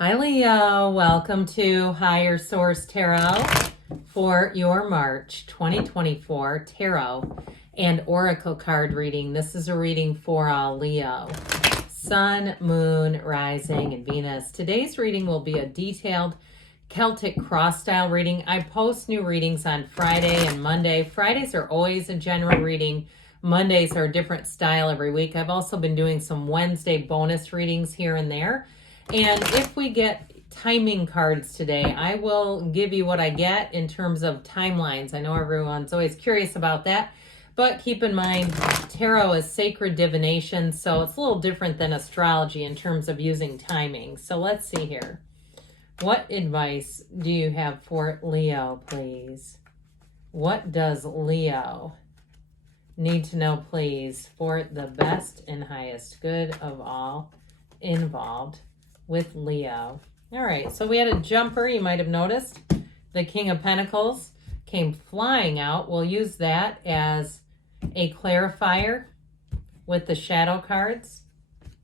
Hi Leo, welcome to Higher Source Tarot for your March 2024 Tarot and Oracle card reading. This is a reading for Leo, Sun, Moon, Rising, and Venus. Today's reading will be a detailed Celtic cross-style reading. I post new readings on Friday and Monday. Fridays are always a general reading. Mondays are a different style every week. I've also been doing some Wednesday bonus readings here and there. And if we get timing cards today, I will give you what I get in terms of timelines. I know everyone's always curious about that, but keep in mind, tarot is sacred divination, so it's a little different than astrology in terms of using timing. So let's see here. What advice do you have for Leo, please? What does Leo need to know, please, for the best and highest good of all involved with Leo? All right, so we had a jumper, you might have noticed. The King of Pentacles came flying out. We'll use that as a clarifier with the shadow cards.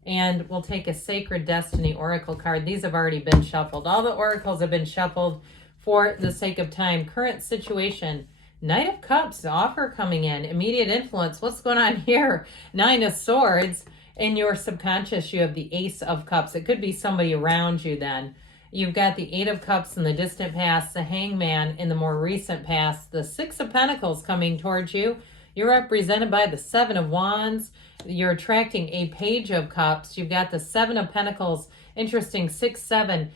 And we'll take a Sacred Destiny Oracle card. These have already been shuffled. All the oracles have been shuffled for the sake of time. Current situation, Knight of Cups, offer coming in. Immediate influence, what's going on here? Nine of Swords. In your subconscious, you have the Ace of Cups. It could be somebody around you then. You've got the Eight of Cups in the distant past, the Hangman in the more recent past, the Six of Pentacles coming towards you. You're represented by the Seven of Wands. You're attracting a Page of Cups. You've got the Seven of Pentacles. Interesting, 6, 7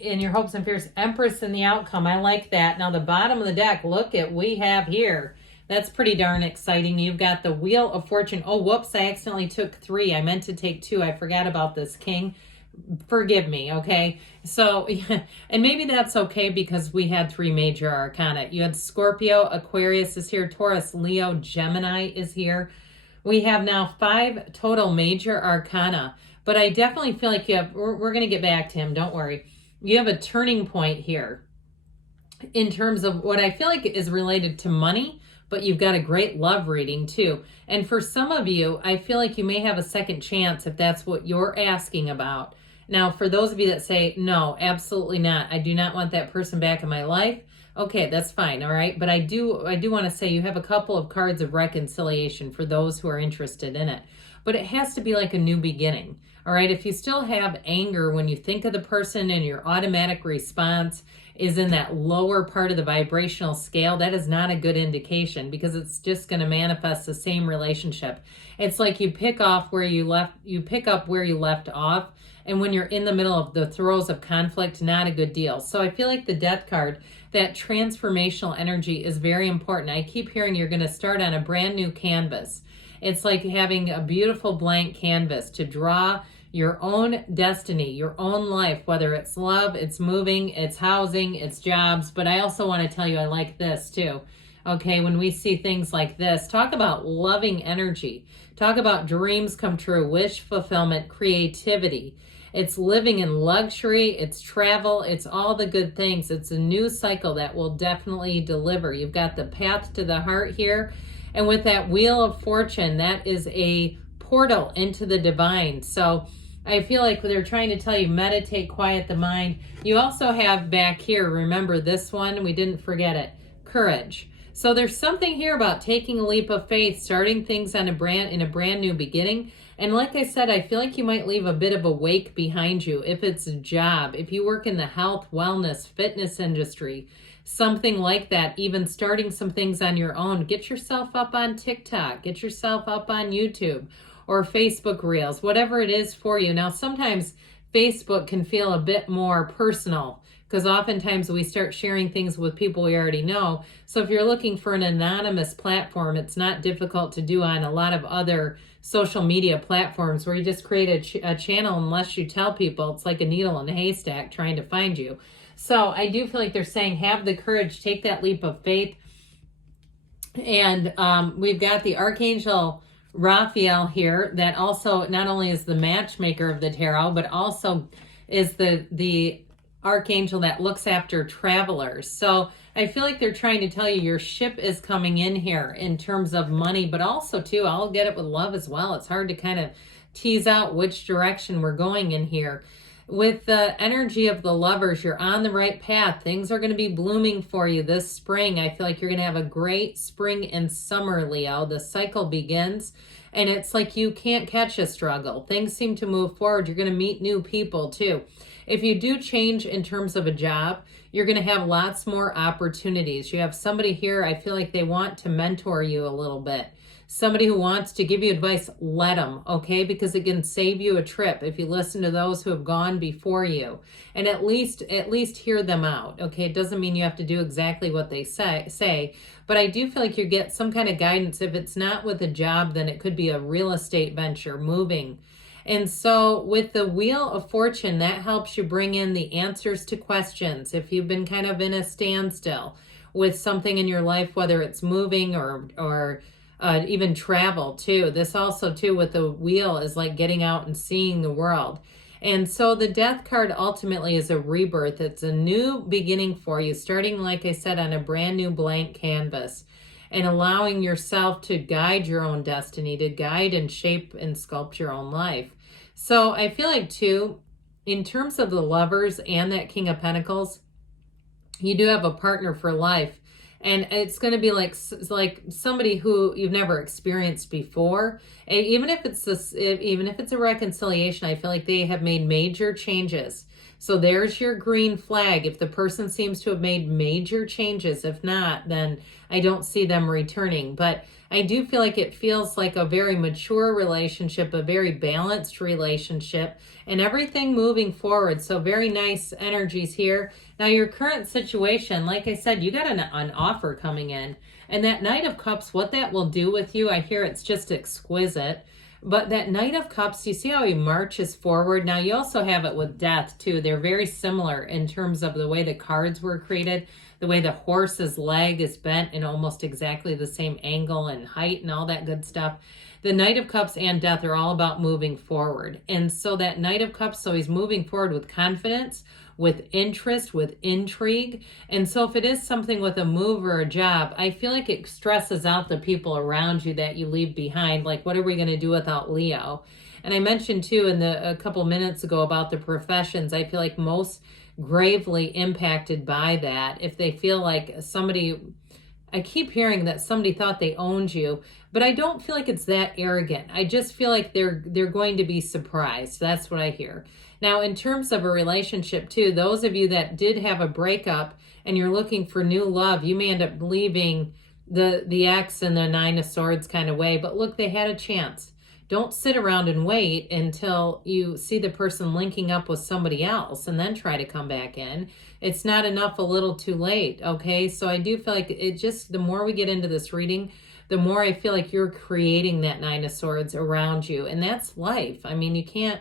in your hopes and fears. Empress in the outcome. I like that. Now the bottom of the deck, look at we have here. That's pretty darn exciting. You've got the Wheel of Fortune. Oh, whoops, I accidentally took 3. I meant to take 2. I forgot about this, King. Forgive me, okay? So, and maybe that's okay because we had 3 major arcana. You had Scorpio, Aquarius is here, Taurus, Leo, Gemini is here. We have now 5 total major arcana. But I definitely feel like you have, we're going to get back to him, don't worry. You have a turning point here in terms of what I feel like is related to money, but you've got a great love reading too. And for some of you, I feel like you may have a second chance if that's what you're asking about. Now, for those of you that say, no, absolutely not, I do not want that person back in my life, okay, that's fine, all right? But I do want to say you have a couple of cards of reconciliation for those who are interested in it. But it has to be like a new beginning, all right? If you still have anger when you think of the person and your automatic response is in that lower part of the vibrational scale, that is not a good indication because it's just going to manifest the same relationship. It's like you pick up where you left off, and when you're in the middle of the throes of conflict, not a good deal. So I feel like the Death card, that transformational energy is very important. I keep hearing you're going to start on a brand new canvas. It's like having a beautiful blank canvas to draw your own destiny, your own life, whether it's love, it's moving, it's housing, it's jobs. But I also want to tell you, I like this too. Okay, when we see things like this, talk about loving energy. Talk about dreams come true, wish fulfillment, creativity. It's living in luxury, it's travel, it's all the good things. It's a new cycle that will definitely deliver. You've got the path to the heart here. And with that Wheel of Fortune, that is a portal into the divine. So I feel like they're trying to tell you, meditate, quiet the mind. You also have back here, remember this one, we didn't forget it, courage. So there's something here about taking a leap of faith, starting things in a brand new beginning. And like I said, I feel like you might leave a bit of a wake behind you if it's a job, if you work in the health, wellness, fitness industry, something like that, even starting some things on your own. Get yourself up on TikTok, get yourself up on YouTube or Facebook Reels, whatever it is for you. Now, sometimes Facebook can feel a bit more personal because oftentimes we start sharing things with people we already know. So if you're looking for an anonymous platform, it's not difficult to do on a lot of other social media platforms where you just create a channel unless you tell people. It's like a needle in a haystack trying to find you. So I do feel like they're saying have the courage, take that leap of faith. And we've got the Archangel Raphael here that also not only is the matchmaker of the tarot, but also is the archangel that looks after travelers. So I feel like they're trying to tell you your ship is coming in here in terms of money, but also too, I'll get it with love as well. It's hard to kind of tease out which direction we're going in here. With the energy of the Lovers, you're on the right path. Things are going to be blooming for you this spring. I feel like you're going to have a great spring and summer, Leo. The cycle begins, and it's like you can't catch a struggle. Things seem to move forward. You're going to meet new people, too. If you do change in terms of a job, you're going to have lots more opportunities. You have somebody here, I feel like they want to mentor you a little bit. Somebody who wants to give you advice, let them, okay? Because it can save you a trip if you listen to those who have gone before you, and at least hear them out, okay? It doesn't mean you have to do exactly what they say, but I do feel like you get some kind of guidance. If it's not with a job, then it could be a real estate venture, moving. And so with the Wheel of Fortune, that helps you bring in the answers to questions. If you've been kind of in a standstill with something in your life, whether it's moving or even travel too. This also too with the wheel is like getting out and seeing the world. And so the Death card ultimately is a rebirth. It's a new beginning for you, starting, like I said, on a brand new blank canvas and allowing yourself to guide your own destiny, to guide and shape and sculpt your own life. So I feel like too, in terms of the Lovers and that King of Pentacles, you do have a partner for life. And it's going to be like somebody who you've never experienced before. And even if it's a reconciliation, I feel like they have made major changes. So there's your green flag. If the person seems to have made major changes, if not, then I don't see them returning. But I do feel like it feels like a very mature relationship, a very balanced relationship, and everything moving forward. So very nice energies here. Now your current situation, like I said, you got an offer coming in. And that Knight of Cups, what that will do with you, I hear it's just exquisite. But that Knight of Cups, you see how he marches forward? Now, you also have it with Death, too. They're very similar in terms of the way the cards were created, the way the horse's leg is bent in almost exactly the same angle and height and all that good stuff. The Knight of Cups and Death are all about moving forward. And so that Knight of Cups, so he's moving forward with confidence, with interest, with intrigue. And so if it is something with a move or a job, I feel like it stresses out the people around you that you leave behind. Like, what are we going to do without Leo? And I mentioned too a couple minutes ago about the professions. I feel like most gravely impacted by that. If they feel like somebody, I keep hearing that somebody thought they owned you, but I don't feel like it's that arrogant. I just feel like they're going to be surprised. That's what I hear. Now, in terms of a relationship too, those of you that did have a breakup and you're looking for new love, you may end up leaving the ex in the Nine of Swords kind of way. But look, they had a chance. Don't sit around and wait until you see the person linking up with somebody else and then try to come back in. It's not enough a little too late, okay? So I do feel like it just, the more we get into this reading, the more I feel like you're creating that Nine of Swords around you. And that's life. I mean, you can't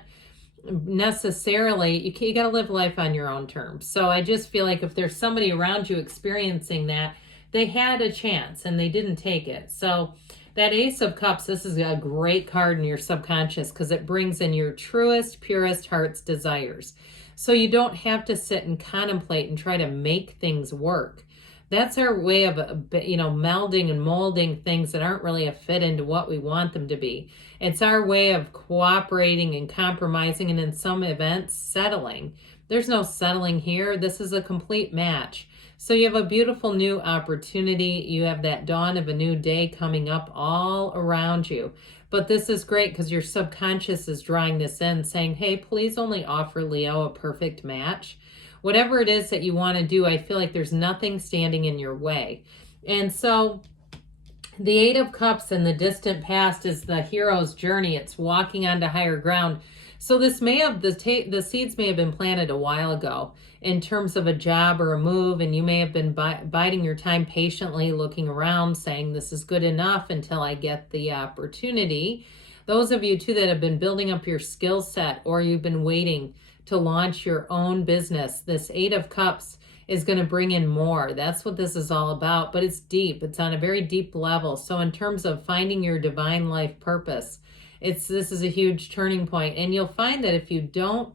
necessarily, you got to live life on your own terms. So I just feel like if there's somebody around you experiencing that, they had a chance and they didn't take it. So that Ace of Cups, this is a great card in your subconscious because it brings in your truest, purest heart's desires. So you don't have to sit and contemplate and try to make things work. That's our way of, melding and molding things that aren't really a fit into what we want them to be. It's our way of cooperating and compromising, and in some events, settling. There's no settling here. This is a complete match. So you have a beautiful new opportunity. You have that dawn of a new day coming up all around you. But this is great because your subconscious is drawing this in, saying, hey, please only offer Leo a perfect match. Whatever it is that you want to do, I feel like there's nothing standing in your way. And so the Eight of Cups in the distant past is the hero's journey. It's walking onto higher ground. So this may have, the seeds may have been planted a while ago in terms of a job or a move, and you may have been biding your time patiently, looking around, saying this is good enough until I get the opportunity. Those of you too that have been building up your skill set, or you've been waiting to launch your own business, this Eight of Cups is going to bring in more. That's what this is all about, but it's deep. It's on a very deep level. So in terms of finding your divine life purpose, this is a huge turning point. And you'll find that if you don't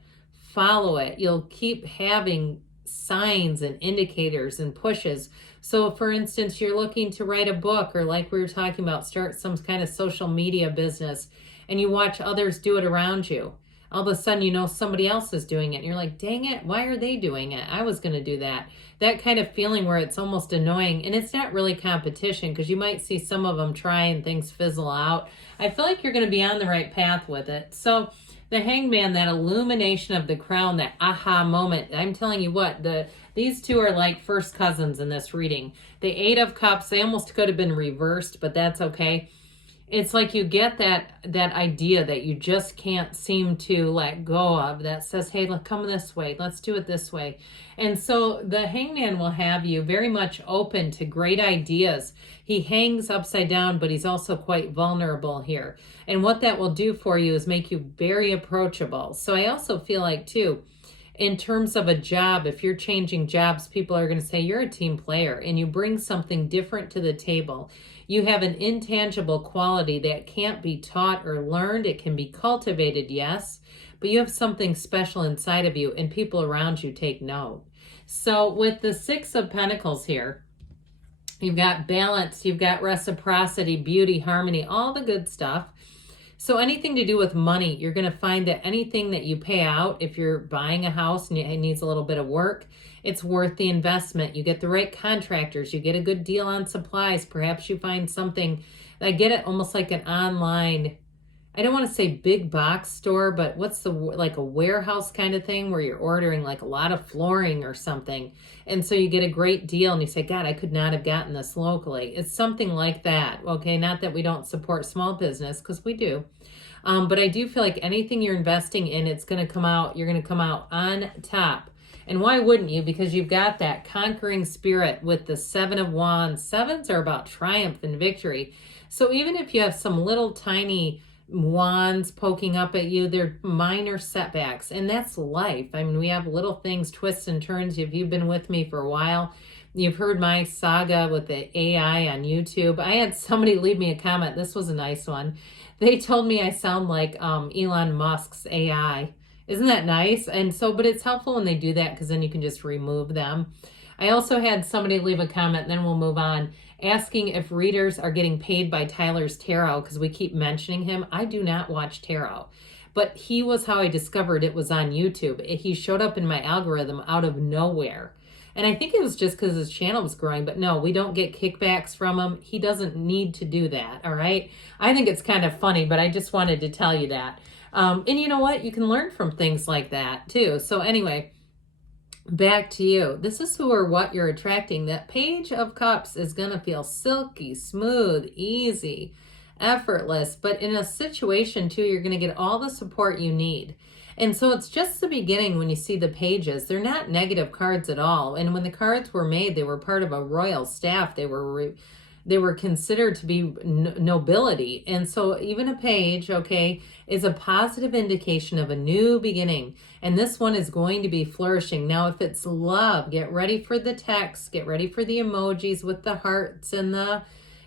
follow it, you'll keep having signs and indicators and pushes. So for instance, you're looking to write a book, or like we were talking about, start some kind of social media business, and you watch others do it around you. all of a sudden you know somebody else is doing it and you're like, dang it, why are they doing it? I was going to do that. That kind of feeling where it's almost annoying, and it's not really competition because you might see some of them try and things fizzle out. I feel like you're going to be on the right path with it. So the Hangman, that illumination of the crown, that aha moment, I'm telling you what, these two are like first cousins in this reading. The Eight of Cups, they almost could have been reversed, but that's okay. It's like you get that idea that you just can't seem to let go of, that says, hey, look, come this way. Let's do it this way. And so the Hangman will have you very much open to great ideas. He hangs upside down, but he's also quite vulnerable here. And what that will do for you is make you very approachable. So I also feel like, too, in terms of a job, if you're changing jobs, people are going to say you're a team player and you bring something different to the table. You have an intangible quality that can't be taught or learned. It can be cultivated, yes, but you have something special inside of you and people around you take note. So with the Six of Pentacles here, you've got balance, you've got reciprocity, beauty, harmony, all the good stuff. So anything to do with money, you're going to find that anything that you pay out, if you're buying a house and it needs a little bit of work, it's worth the investment. You get the right contractors, you get a good deal on supplies. Perhaps you find something, I get it almost like an online, I don't want to say big box store, but what's like a warehouse kind of thing where you're ordering like a lot of flooring or something. And so you get a great deal and you say, God, I could not have gotten this locally. It's something like that. Okay. Not that we don't support small business, because we do. But I do feel like anything you're investing in, it's going to come out, you're going to come out on top. And why wouldn't you? Because you've got that conquering spirit with the Seven of Wands. Sevens are about triumph and victory. So even if you have some little tiny wands poking up at you, they're minor setbacks, and that's life. I mean, we have little things, twists and turns. If you've been with me for a while, you've heard my saga with the AI on YouTube. I had somebody leave me a comment. This was a nice one. They told me I sound like Elon Musk's AI. Isn't that nice? And so, but it's helpful when they do that because then you can just remove them. I also had somebody leave a comment, and then we'll move on, asking if readers are getting paid by Tyler's tarot, because we keep mentioning him. I do not watch tarot, but he was how I discovered it was on YouTube. He showed up in my algorithm out of nowhere. And I think it was just because his channel was growing, but no, we don't get kickbacks from him. He doesn't need to do that, all right? I think it's kind of funny, but I just wanted to tell you that. And you know what? You can learn from things like that too. So anyway, back to you. This is who or what you're attracting. That Page of Cups is going to feel silky, smooth, easy, effortless. But in a situation too, you're going to get all the support you need. And so it's just the beginning when you see the pages. They're not negative cards at all. And when the cards were made, they were part of a royal staff. They were considered to be nobility. And so even a page, okay, is a positive indication of a new beginning. And this one is going to be flourishing. Now, if it's love, get ready for the text, get ready for the emojis with the hearts and the,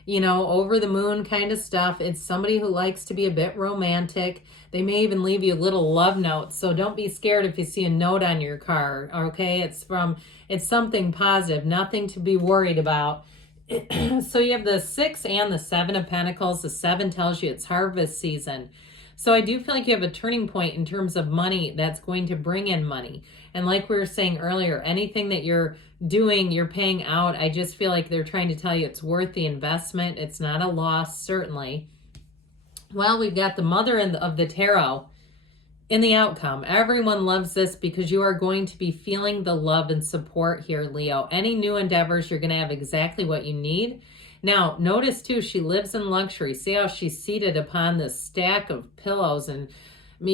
over the moon kind of stuff. It's somebody who likes to be a bit romantic. They may even leave you little love notes. So don't be scared if you see a note on your card, okay? It's something positive, nothing to be worried about. So you have the 6 and the 7 of Pentacles. The 7 tells you it's harvest season. So I do feel like you have a turning point in terms of money that's going to bring in money. And like we were saying earlier, anything that you're doing, you're paying out, I just feel like they're trying to tell you it's worth the investment. It's not a loss, certainly. Well, we've got the Mother of the Tarot in the outcome. Everyone loves this because you are going to be feeling the love and support here, Leo. Any new endeavors, you're going to have exactly what you need. Now, notice too, she lives in luxury. See how she's seated upon this stack of pillows and,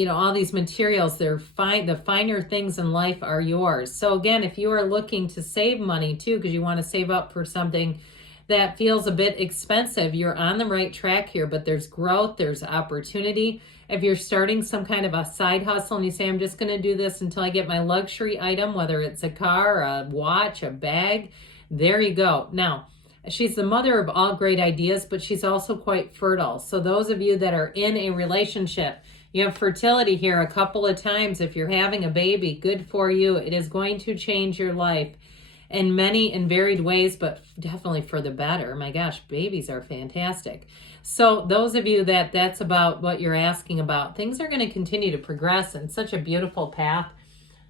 all these materials. They're fine. The finer things in life are yours. So again, if you are looking to save money too, because you want to save up for something that feels a bit expensive, you're on the right track here, but there's growth, there's opportunity. If you're starting some kind of a side hustle and you say, I'm just going to do this until I get my luxury item, whether it's a car, a watch, a bag, there you go. Now, she's the mother of all great ideas, but she's also quite fertile. So those of you that are in a relationship, you have fertility here a couple of times. If you're having a baby, good for you. It is going to change your life in many and varied ways, but definitely for the better. My gosh, babies are fantastic. So those of you that's about what you're asking about, things are going to continue to progress in such a beautiful path.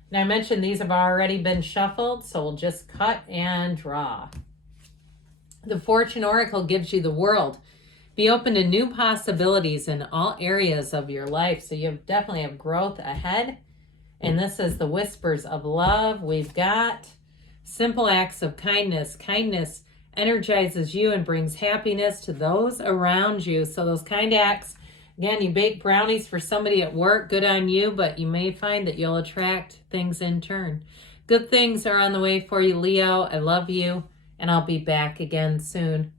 And I mentioned these have already been shuffled, so we'll just cut and draw. The Fortune Oracle gives you the world. Be open to new possibilities in all areas of your life. So you definitely have growth ahead. And this is the whispers of love. We've got simple acts of kindness. Kindness energizes you and brings happiness to those around you. So those kind acts, again, you bake brownies for somebody at work, good on you, but you may find that you'll attract things in turn. Good things are on the way for you, Leo. I love you, and I'll be back again soon.